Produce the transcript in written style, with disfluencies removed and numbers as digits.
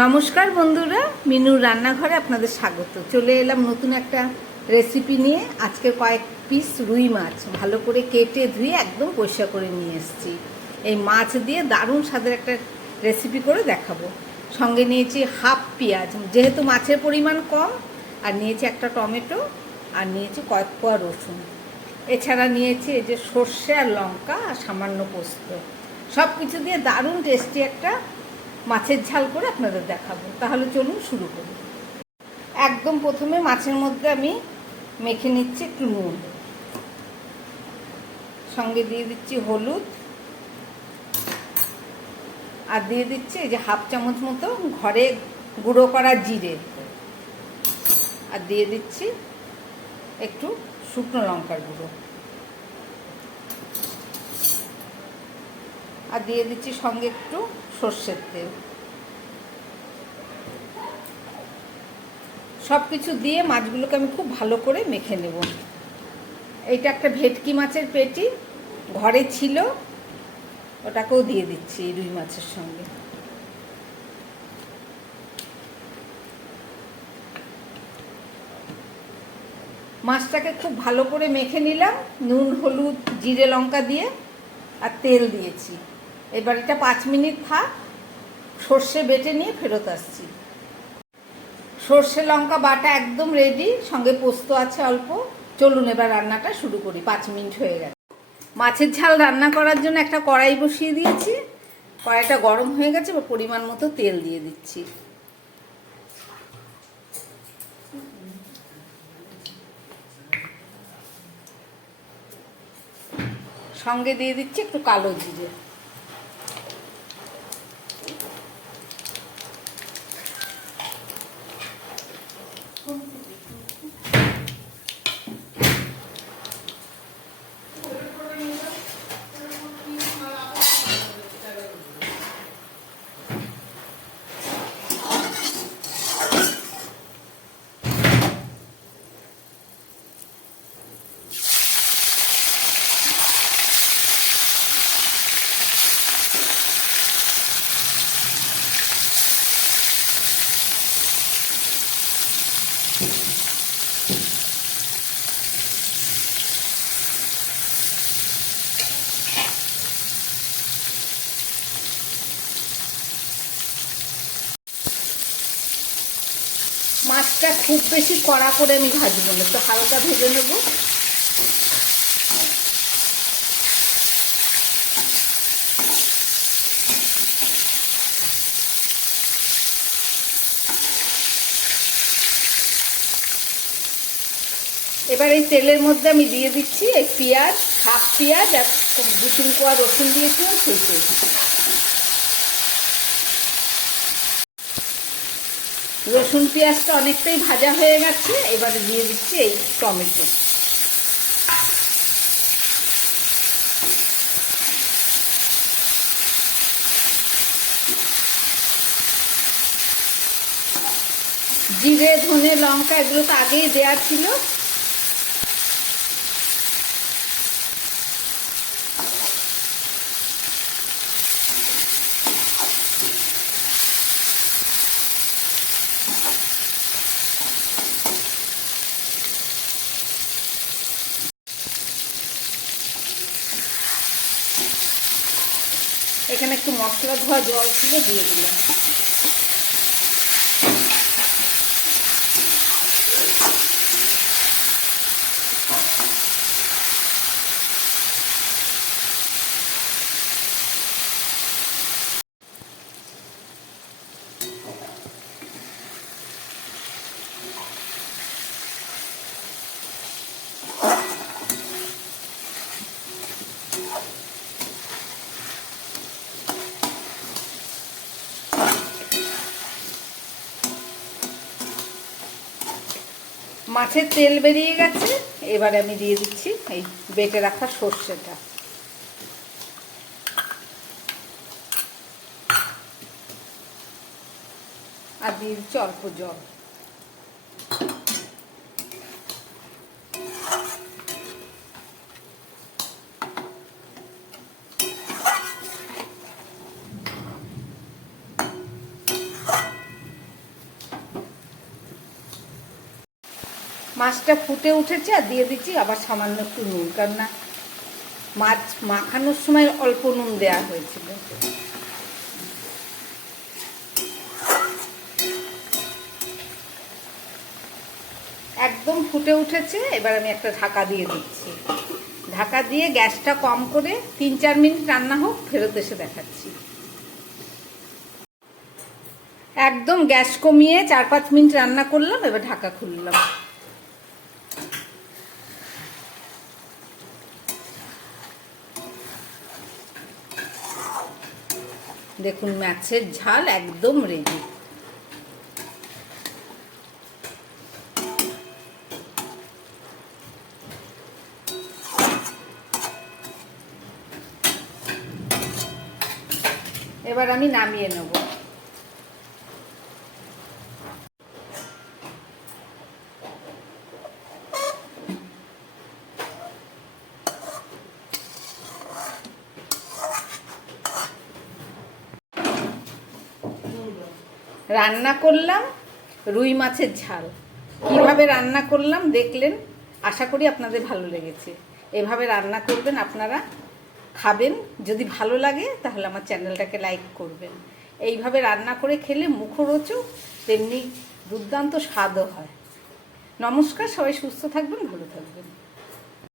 নমস্কার বন্ধুরা, মিনুর রান্নাঘরে আপনাদের স্বাগত। চলে এলাম নতুন একটা রেসিপি নিয়ে। আজকে কয়েক পিস রুই মাছ ভালো করে কেটে ধুয়ে একদম পরিষ্কার করে নিয়ে এসেছি। এই মাছ দিয়ে দারুণ স্বাদের একটা রেসিপি করে দেখাবো। সঙ্গে নিয়েছি হাফ পেঁয়াজ, যেহেতু মাছের পরিমাণ কম, আর নিয়েছি একটা টমেটো, আর নিয়েছি কয়েক কোয়া রসুন। এছাড়া নিয়েছি এই যে সর্ষে আর লঙ্কা আর সামান্য পোস্ত। সব কিছু দিয়ে দারুণ টেস্টি একটা মাছের ঝাল করে আপনাদের দেখাবো। তাহলে চলুন শুরু করি। একদম প্রথমে মাছের মধ্যে আমি মেখে নিচ্ছি একটু নুন, সঙ্গে দিয়ে দিচ্ছি হলুদ, আর দিয়ে দিচ্ছি এই যে হাফ চামচ মতো ঘরে গুঁড়ো করা জিরে, আর দিয়ে দিচ্ছি একটু শুকনো লঙ্কার গুঁড়ো, আর দিয়ে দিচ্ছি সঙ্গে একটু সর্ষের তেল। সব কিছু দিয়ে মাছগুলোকে আমি খুব ভালো করে মেখে নেব। এইটা একটা ভেটকি মাছের পেটি ঘরে ছিল, ওটাকেও দিয়ে দিচ্ছি রুই মাছের সঙ্গে। মাছটাকে খুব ভালো করে মেখে নিলাম নুন হলুদ জিরে লঙ্কা দিয়ে, আর তেল দিয়েছি। এবার এটা 5 মিনিট থাক, সর্ষে বেটে নিয়ে ফেরত আসছি। সর্ষে লঙ্কা বাটা একদম রেডি, সঙ্গে পোস্ত আছে অল্প। চলুন এবার রান্নাটা শুরু করি। 5 মিনিট হয়ে গেছে। মাছের ঝাল রান্না করার জন্য একটা কড়াই বসিয়ে দিয়েছি। কড়াইটা গরম হয়ে গেছে, বা পরিমাণ মতো তেল দিয়ে দিচ্ছি। সঙ্গে দিয়ে দিচ্ছি একটু কালো জিরে, মাছটা খুব বেশি কড়া করে আমি ভাজবো না, একটু হালকা ভেজে নেব। এবার এই তেলের মধ্যে আমি দিয়ে দিচ্ছি এই পেঁয়াজ, হাফ পেঁয়াজ আর 2-3 কোয়া রসুন দিয়েছিলাম সেই। রসুন পেঁয়াজটা অনেকটাই ভাজা হয়ে গেছে। এবারে দিয়ে দিচ্ছি এই টমেটো। জিরে ধনে লঙ্কা এগুলো তো আগেই দেওয়া ছিল। এখানে একটু মশলা ধোয়া জল ছিল, দিয়ে দিলাম। মাছের তেল বেরিয়ে গেছে। এবারে আমি দিয়ে দিচ্ছি এই বেটে রাখা সর্ষেটা, আর দিয়ে দিচ্ছি অল্প জল। মাছটা ফুটে উঠেছে আর দিয়ে দিচ্ছি আবার সামান্য একটু নুন, কারণ না মাছ মাখানোর সময় অল্প নুন দেওয়া হয়েছিল। একদম ফুটে উঠেছে। এবার আমি একটা ঢাকা দিয়ে দিচ্ছি। ঢাকা দিয়ে গ্যাসটা কম করে 3-4 মিনিট রান্না হোক, ফেরত এসে দেখাচ্ছি। একদম গ্যাস কমিয়ে 4-5 মিনিট রান্না করলাম, এবার ঢাকা খুললাম। দেখুন মাছের ঝাল একদম রেডি। এবার আমি নামিয়ে নেব। রান্না করলাম রুই মাছের ঝাল। কিভাবে রান্না করলাম দেখলেন, আশা করি আপনাদের ভালো লেগেছে। এভাবে রান্না করবেন, আপনারা খাবেন। যদি ভালো লাগে তাহলে আমার চ্যানেলটাকে লাইক করবেন। এইভাবে রান্না করে খেলে মুখরোচক, তেমনি দুর্দান্ত স্বাদও হয়। নমস্কার, সবাই সুস্থ থাকবেন, ভালো থাকবেন।